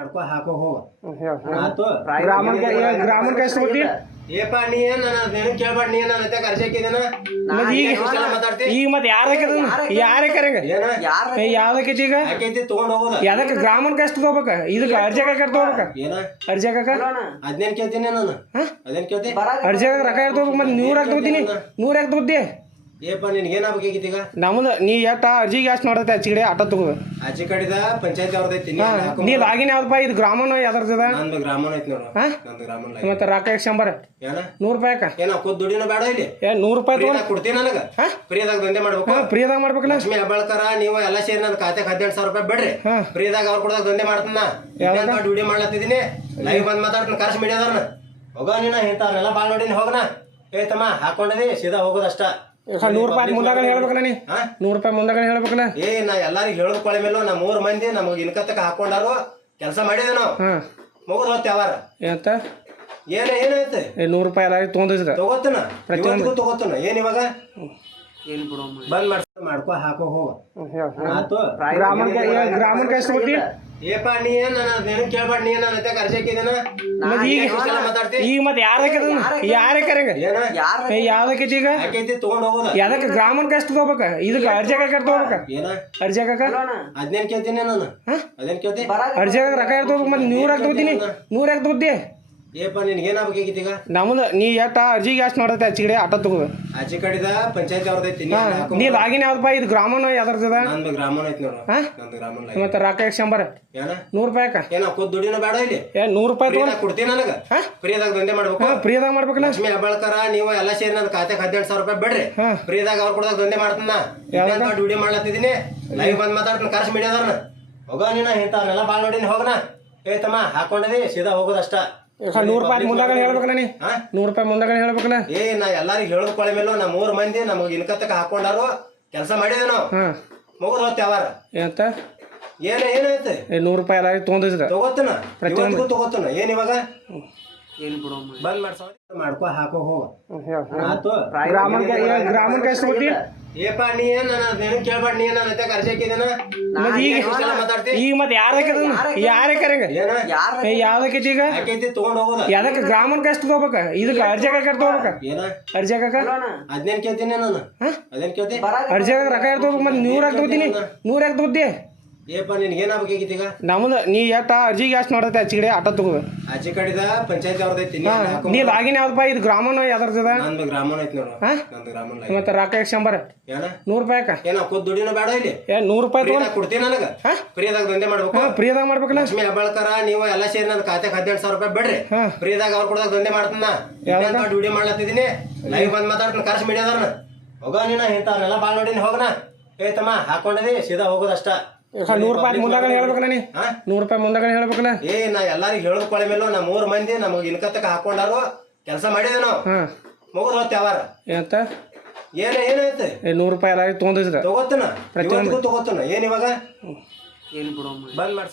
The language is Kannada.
ಮಾಡ್ಕೊ ಹಾಕೋ ಹೋಗ ಹೇಳ ಆತು ಗ್ರಾಮನ್ ಎಷ್ಟು ಕೊಟ್ಟಿ ಏಪ ನೀ ಏನ್ ನನ್ನ ಕೇಳ್ಬೇಡ ನೀ ನನ್ನ ಅತ್ತೆ ಕರ್ಸಕ್ಕಿದೇನ ಮಾತಾಡ್ತಿ ಈಗ ಮತ್ತೆ ಯಾರಕ್ಕರಂಗ ಯಾವ್ದಕ್ಕೈತಿ ಈಗ ಯಾಕೈತಿ ತಗೊಂಡ್ ಹೋಗೋದ ಯಾವ್ದಕ್ಕೆ ಗ್ರಾಮನ್ ಎಷ್ಟು ತಗೋಬೇಕ ಇದಕ್ಕೆ ಅರ್ಜಿ ಹಾಕಿ ತಗೋಬೇಕ ಏನ ಅರ್ಜಿ ಹಾಕಕ ಅದ್ನೇನ್ ಕೇಳ್ತೀನಿ ನಾನು ಅದೇನ್ ಕೇಳ್ತಿ ಅರ್ಜಿ ಹಾಕಕ್ ರೊಕ್ಕ ಇರ್ತೋಬೇಕು ಮತ್ತೆ 100 ಹಾಕಿ ತಗೋತೀನಿ 100 ಹಾಕಿ ತಗೋತಿ ಏಪ ನಿನ್ಗೆ ಏನಾಗಬೇಕೀಗ ಈಗ ನಮ್ದು ನೀ ಎಷ್ಟ ಅರ್ಜಿಗೆ ಎಷ್ಟು ಮಾಡತ್ತೆ ಆಚೆ ಕಡೆ ಆಟ ತಗೋ ಆಚೆ ಕಡೆದ ಪಂಚಾಯತ್ ಅವ್ರದೈತಿ ನೀ ಲಾಗಿನ್ ಯಾವ್ದಪ್ಪ ಇದು ಗ್ರಾಮನ ಯಾವ್ದದ ನಂದು ಗ್ರಾಮನ್ ಐತಿ ನೋಡು ನಂದು ಗ್ರಾಮನ್ ಮತ್ತೆ ರೊಕ್ಕ ಎಷ್ಟು ಶಂಬರ್ ಏನ 100 ರೂಪಾಯಿ ಏನ ಕೂತ್ ದುಡಿನ ಬೇಡ ಇಲ್ಲಿ 100 ರೂಪಾಯಿ ತಗೊಂಡು ಕೊಡ್ತೀನಿ ನನಗ ಫ್ರೀದಾಗ ದಂಧೆ ಮಾಡ್ಬೇಕು ಫ್ರೀದಾಗ ಮಾಡ್ಬೇಕಲ್ಲ ಲಕ್ಷ್ಮಿ ಹೆಬ್ಬಾಳ್ಕರ ನೀವು ಎಲ್ಲ ಸೇರಿ ನನ್ನ ಖಾತೆಗೆ 18,000 ರೂಪಾಯಿ ಬಿಡ್ರಿ ಫ್ರೀದಾಗ ಅವ್ರು ಕೊಡದಾಗ ದಂಧೆ ಮಾಡ್ತಾನ ವಿಡಿಯೋ ಮಾಡ್ಲತ್ತಿದೀನಿ ಲೈವ್ ಬಂದ್ ಮಾತಾಡ್ತೀನಿ ಕರ್ಸ್ ಮೀಡಿಯಾದವ್ರನ್ನ ಹೋಗ ನೀನ ಇಂಥವ್ನೆಲ್ಲ ಬಾಳ್ ನೋಡಿನಿ ಹೋಗನ ಏ ತಮ್ಮ ಹಾಕೊಂಡಿದಿ ಸೀದಾ ಹೋಗೋದಷ್ಟ 100 ರೂಪಾಯಿ ಮುಂದಾಗಣ ಹೇಳ್ಬೇಕಲ್ಲ ನೀ 100 ರೂಪಾಯಿ ಮುಂದಾಗಣ ಹೇಳ್ಬೇಕಲ್ಲ ಏ ನಾ ಎಲ್ಲಾರಿಗೂ ಹೇಳೋದ್ ಕೊಳೆ ಮೇಲೂ ನಾ 3 ಮಂದಿ ನಮಗ್ ಇನ್ಕತ್ತಕ ಹಾಕೊಂಡಾರು ಕೆಲಸ ಮಾಡಿದೆ ನಾವು ಮುಗಿದ್ ಹೋಗ್ತಿ ಅವಾರ ಏನಂತ ಏನಾಯ್ತು 100 ರೂಪಾಯಿ ಎಲ್ಲಾರಿಗೂ ತೊಗೊಂಡಿದ್ರ ತಗೋತನ ಏನ್ ಇವಾಗ ಬಂದ್ ಮಾಡ್ಕೊ ಹಾಕೋ ಹೋಗ ಆತು ಗ್ರಾಮನ್ ಎಷ್ಟು ಕೊಟ್ಟಿ ಏಪ ನೀ ಏನ್ ನನ್ನ ಕೇಳ್ಬೇಡ ನೀ ನನ್ನ ಅತ್ತೆ ಕರ್ಸಕ್ಕಿದೇನ ಮಾತಾಡ್ತಿ ಈಗ ಮತ್ತೆ ಯಾರಕ್ಕರಂಗ ಯಾವ್ದಕ್ಕೈತಿ ಈಗ ಯಾಕೈತಿ ತಗೊಂಡ್ ಹೋಗೋದ ಯಾವ್ದಕ್ಕೆ ಗ್ರಾಮನ್ ಎಷ್ಟು ತಗೋಬೇಕ ಇದಕ್ಕೆ ಅರ್ಜಿ ಹಾಕಿ ತಗೋಬೇಕ ಏನ ಅರ್ಜಿ ಹಾಕಕ ಅದ್ನೇನ್ ಕೇಳ್ತೀನಿ ನಾನು ಅದೇನ್ ಕೇಳ್ತಿ ಅರ್ಜಿ ಹಾಕಕ್ ರೊಕ್ಕ ಇರ್ತೋಬೇಕು ಮತ್ತೆ 100 ಹಾಕಿ ತಗೋತೀನಿ 100 ಹಾಕಿ ತಗೋತಿ ಏಪ ನಿನ್ಗೆ ಏನಾಗಬೇಕೀಗ ಈಗ ನಮ್ದು ನೀ ಎಷ್ಟ ಅರ್ಜಿಗೆ ಎಷ್ಟು ಮಾಡತ್ತೆ ಆಚೆ ಕಡೆ ಆಟ ತಗೋ ಆಚೆ ಕಡೆದ ಪಂಚಾಯತ್ ಅವ್ರದೈತಿ ನೀ ಲಾಗಿನ್ ಯಾವ್ದಪ್ಪ ಇದು ಗ್ರಾಮನ ಯಾವ್ದದ ನಂದು ಗ್ರಾಮನ್ ಐತಿ ನೋಡು ನಂದು ಗ್ರಾಮನ್ ಮತ್ತೆ ರೊಕ್ಕ ಎಷ್ಟು ಶಂಬರ್ ಏನ 100 ರೂಪಾಯಿ ಏನ ಕೂತ್ ದುಡಿನ ಬೇಡ ಇಲ್ಲಿ 100 ರೂಪಾಯಿ ತಗೊಂಡು ಕೊಡ್ತೀನಿ ನನಗ ಫ್ರೀದಾಗ ದಂಧೆ ಮಾಡ್ಬೇಕು ಫ್ರೀದಾಗ ಮಾಡ್ಬೇಕಲ್ಲ ಲಕ್ಷ್ಮಿ ಹೆಬ್ಬಾಳ್ಕರ ನೀವು ಎಲ್ಲ ಸೇರಿ ನನ್ನ ಖಾತೆಗೆ 18,000 ರೂಪಾಯಿ ಬಿಡ್ರಿ ಫ್ರೀದಾಗ ಅವ್ರು ಕೊಡದಾಗ ದಂಧೆ ಮಾಡ್ತಾನ ವಿಡಿಯೋ ಮಾಡ್ಲತ್ತಿದೀನಿ ಲೈವ್ ಬಂದ್ ಮಾತಾಡ್ತೀನಿ ಕರ್ಸ್ ಮೀಡಿಯಾದವ್ರನ್ನ ಹೋಗ ನೀನ ಇಂಥವ್ನೆಲ್ಲ ಬಾಳ್ ನೋಡಿನಿ ಹೋಗನ ಏ ತಮ್ಮ ಹಾಕೊಂಡಿದಿ ಸೀದಾ ಹೋಗೋದಷ್ಟ 100 ರೂಪಾಯಿ ಮುಂದಾಗಣ ಹೇಳ್ಬೇಕಲ್ಲ ನೀ 100 ರೂಪಾಯಿ ಮುಂದಾಗಣ ಹೇಳ್ಬೇಕಲ್ಲ ಏ ನಾ ಎಲ್ಲಾರಿಗೂ ಹೇಳೋದ್ ಕೊಳೆ ಮೇಲೂ ನಾ 3 ಮಂದಿ ನಮಗ್ ಇನ್ಕತ್ತಕ ಹಾಕೊಂಡಾರು ಕೆಲಸ ಮಾಡಿದೆ ನಾವು ಮುಗಿದ್ ಹೋಗ್ತಿ ಅವಾರ ಏನಂತ ಏನಾಯ್ತು 100 ರೂಪಾಯಿ ಎಲ್ಲಾರಿಗೂ ತೊಗೊಂಡಿದ್ರ ತಗೋತನ ಏನ್ ಇವಾಗ ಬಂದ್ ಮಾಡ್ಕೊ ಹಾಕೋ ಹೋಗ ಆತು ಗ್ರಾಮನ್ ಎಷ್ಟು ಕೊಟ್ಟಿ ಏಪ ನೀ ಏನ್ ನನ್ನ ಕೇಳ್ಬೇಡ ನೀ ನನ್ನ ಅತ್ತೆ ಕರ್ಸಕ್ಕಿದೇನ ಮಾತಾಡ್ತಿ ಈಗ ಮತ್ತೆ ಯಾರಕ್ಕರಂಗ ಯಾವ್ದಕ್ಕೈತಿ ಈಗ ಯಾಕೈತಿ ತಗೊಂಡ್ ಹೋಗೋದ ಯಾವ್ದಕ್ಕೆ ಗ್ರಾಮನ್ ಎಷ್ಟು ತಗೋಬೇಕ ಇದಕ್ಕೆ ಅರ್ಜಿ ಹಾಕಿ ತಗೋಬೇಕ ಏನ ಅರ್ಜಿ ಹಾಕಕ ಅದ್ನೇನ್ ಕೇಳ್ತೀನಿ ನಾನು ಅದೇನ್ ಕೇಳ್ತಿ ಅರ್ಜಿ ಹಾಕಕ್ ರೊಕ್ಕ ಇರ್ತೋಬೇಕು ಮತ್ತೆ 100 ಹಾಕಿ ತಗೋತೀನಿ 100 ಹಾಕಿ ತಗೋತಿ ಏಪ ನಿನ್ಗೆ ಏನಾಗಬೇಕೀಗ ಈಗ ನಮ್ದು ನೀ ಎಷ್ಟ ಅರ್ಜಿಗೆ ಎಷ್ಟು ಮಾಡತ್ತೆ ಆಚೆ ಕಡೆ ಆಟ ತಗೋ ಆಚೆ ಕಡೆದ ಪಂಚಾಯತ್ ಅವ್ರದೈತಿ ನೀ ಲಾಗಿನ್ ಯಾವ್ದಪ್ಪ ಇದು ಗ್ರಾಮನ ಯಾವ್ದದ ನಂದು ಗ್ರಾಮನ್ ಐತಿ ನೋಡು ನಂದು ಗ್ರಾಮನ್ ಮತ್ತೆ ರೊಕ್ಕ ಎಷ್ಟು ಶಂಬರ್ ಏನ 100 ರೂಪಾಯಿ ಏನ ಕೂತ್ ದುಡಿನ ಬೇಡ ಇಲ್ಲಿ 100 ರೂಪಾಯಿ ತಗೊಂಡು ಕೊಡ್ತೀನಿ ನನಗ ಫ್ರೀದಾಗ ದಂಧೆ ಮಾಡ್ಬೇಕು ಫ್ರೀದಾಗ ಮಾಡ್ಬೇಕಲ್ಲ ಲಕ್ಷ್ಮಿ ಹೆಬ್ಬಾಳ್ಕರ ನೀವು ಎಲ್ಲ ಸೇರಿ ನನ್ನ ಖಾತೆಗೆ 18,000 ರೂಪಾಯಿ ಬಿಡ್ರಿ ಫ್ರೀದಾಗ ಅವ್ರು ಕೊಡದಾಗ ದಂಧೆ ಮಾಡ್ತಾನ ವಿಡಿಯೋ ಮಾಡ್ಲತ್ತಿದೀನಿ ಲೈವ್ ಬಂದ್ ಮಾತಾಡ್ತೀನಿ ಕರ್ಸ್ ಮೀಡಿಯಾದವ್ರನ್ನ ಹೋಗ ನೀನ ಇಂಥವ್ನೆಲ್ಲ ಬಾಳ್ ನೋಡಿನಿ ಹೋಗನ ಏ ತಮ್ಮ ಹಾಕೊಂಡಿದಿ ಸೀದಾ ಹೋಗೋದಷ್ಟ 100 ರೂಪಾಯಿ ಮುಂದಾಗಣ ಹೇಳ್ಬೇಕಲ್ಲ ನೀ 100 ರೂಪಾಯಿ ಮುಂದಾಗಣ ಹೇಳ್ಬೇಕಲ್ಲ ಏ ನಾ ಎಲ್ಲಾರಿಗೂ ಹೇಳೋದ್ ಕೊಳೆ ಮೇಲೂ ನಾ 3 ಮಂದಿ ನಮಗ್ ಇನ್ಕತ್ತಕ ಹಾಕೊಂಡಾರು ಕೆಲಸ ಮಾಡಿದೆ ನಾವು ಮುಗಿದ್ ಹೋಗ್ತಿ ಅವಾರ ಏನಂತ ಏನಾಯ್ತು 100 ರೂಪಾಯಿ ಎಲ್ಲಾರಿಗೂ ತೊಗೊಂಡಿದ್ರ ತಗೋತನ ಏನ್ ಇವಾಗ ಬಂದ್ ಮಾಡ್ಸ